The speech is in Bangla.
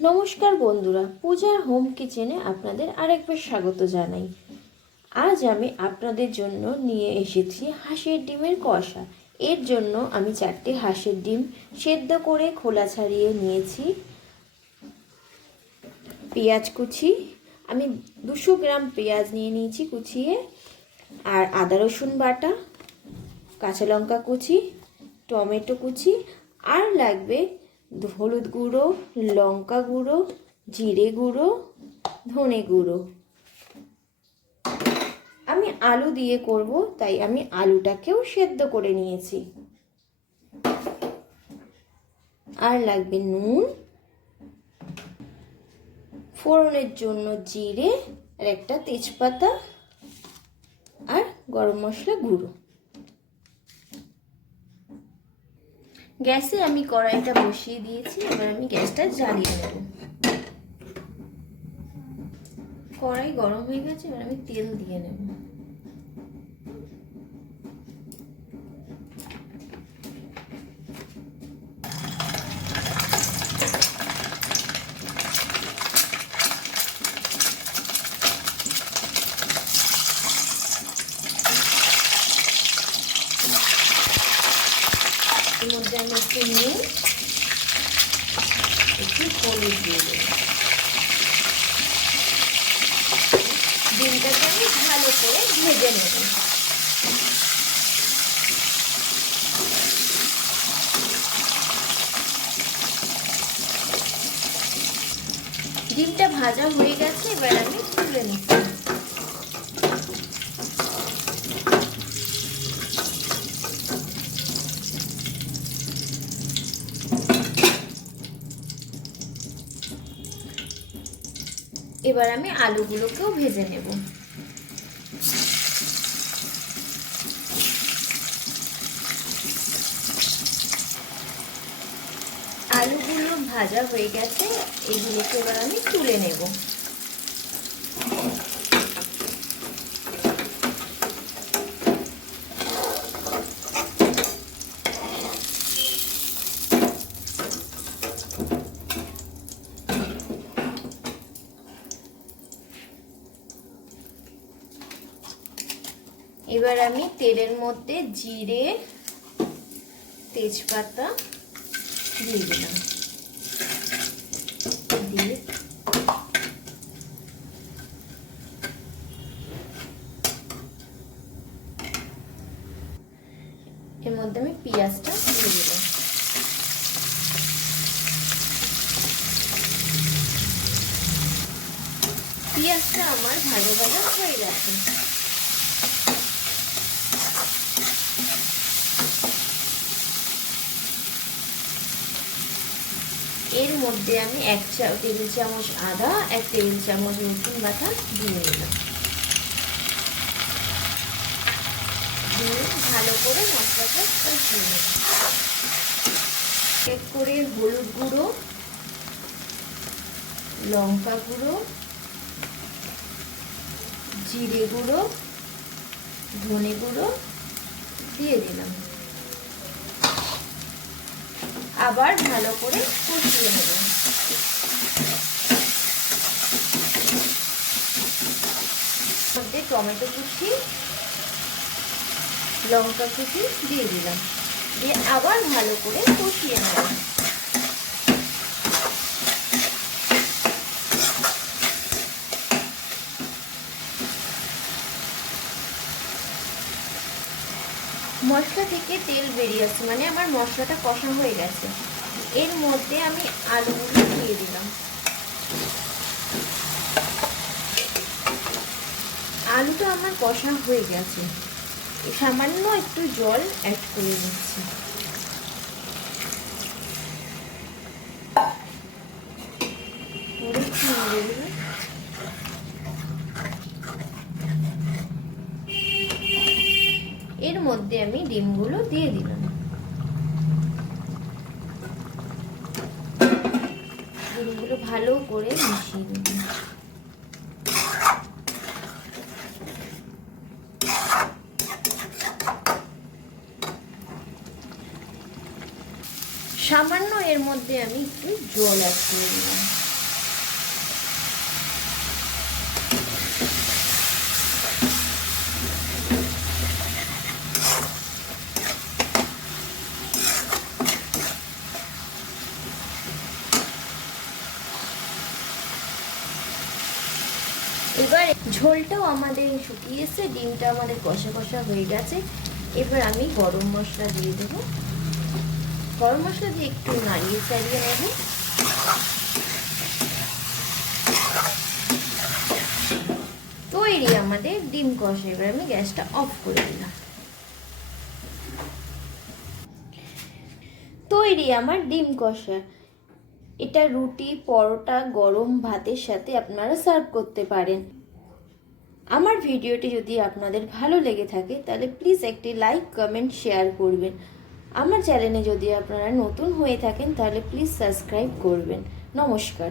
নমস্কার বন্ধুরা, পূজার হোম কিচেনে আপনাদের আরেকবার স্বাগত জানাই। আজ আমি আপনাদের জন্য নিয়ে এসেছি হাঁসের ডিমের কষা। এর জন্য আমি 4টে হাঁসের ডিম সেদ্ধ করে খোলা ছাড়িয়ে নিয়েছি। পেঁয়াজ কুচি, আমি 200 গ্রাম পেঁয়াজ নিয়ে নিয়েছি কুচিয়ে, আর আদা রসুন বাটা, কাঁচা লঙ্কা কুচি, টমেটো কুচি, আর লাগবে হলুদ গুঁড়ো, লঙ্কা গুঁড়ো, জিরে গুঁড়ো, ধনে গুঁড়ো। আমি আলু দিয়ে করব, তাই আমি আলুটাকেও সেদ্ধ করে নিয়েছি। আর লাগবে নুন, ফোড়নের জন্য জিরে আর একটা তেজপাতা, আর গরম মশলা গুঁড়ো। গ্যাসে আমি কড়াইটা বসিয়ে দিয়েছি, এবার আমি গ্যাসটা জ্বালিয়ে নেব। কড়াই গরম হয়ে গেছে, এবার আমি তেল দিয়ে নেব। এর মধ্যে আমি একটু নুন, একটু হলুদ দিয়ে দেব। ডিমটাকে আমি ভালো করে ভেজে নেব। ডিমটা ভাজা হয়ে গেছে, এবার আমি তুলে নিচ্ছি। এবার আমি আলুগুলোকেও ভেজে নেব। আলুগুলো ভাজা হয়ে গেছে, এগুলোকে এবার আমি তুলে নেব। এবার আমি তেলের মধ্যে জিরে, তেজপাতা দিয়ে দিলাম। দিয়ে এর মধ্যে আমি পেঁয়াজটা দিয়ে দিলাম। পেঁয়াজটা আমার ভাজা ভাজা হয়ে গেছে। এর মধ্যে আমি 1 টেবিল চামচ আদা, 1 টেবিল চামচ রসুন বাটা দিয়ে দিলাম। দিয়ে ভালো করে মশলাটা কষিয়ে নেব। এক করে হলুদ গুঁড়ো, লঙ্কা গুঁড়ো, জিরে গুঁড়ো, ধনে গুঁড়ো দিয়ে দিলাম। আবার ভালো করে কষিয়ে নেব। মধ্যে টমেটো কুচি, লঙ্কা কুচি দিয়ে দিলাম। দিয়ে আবার ভালো করে কষিয়ে নেব। মশলা থেকে তেল বেরিয়ে আসছে, মানে আমার মশলাটা কষা হয়ে গেছে। এর মধ্যে আমি আলুগুলো দিয়ে দিলাম। আলুটা আমার কষা হয়ে গেছে, সামান্য একটু জল অ্যাড করে দিচ্ছি। এর মধ্যে আমি ডিমগুলো দিয়ে দিলাম। ডিমগুলো ভালো করে মিশিয়ে দেব। সামান্য এর মধ্যে আমি একটু জল অ্যাড করে দিলাম। এবার ঝোলটাও আমাদের শুকিয়ে এসে, ডিমটা আমাদের কষা কষা হয়ে গেছে। এবার আমি গরম মশলা দিয়ে দেবো। গরম মশলা দিয়ে একটু নাড়িয়ে চাড়িয়ে নেব। তৈরি আমাদের ডিম কষা। এবার আমি গ্যাসটা অফ করে দিলাম। তৈরি আমার ডিম কষা। এটা রুটি, পরোটা, গরম ভাতের সাথে আপনারা সার্ভ করতে পারেন। আমার ভিডিওটি যদি আপনাদের ভালো লেগে থাকে তাহলে প্লিজ একটি লাইক, কমেন্ট, শেয়ার করবেন। আমার চ্যানেলে যদি আপনারা নতুন হয়ে থাকেন তাহলে প্লিজ সাবস্ক্রাইব করবেন। নমস্কার।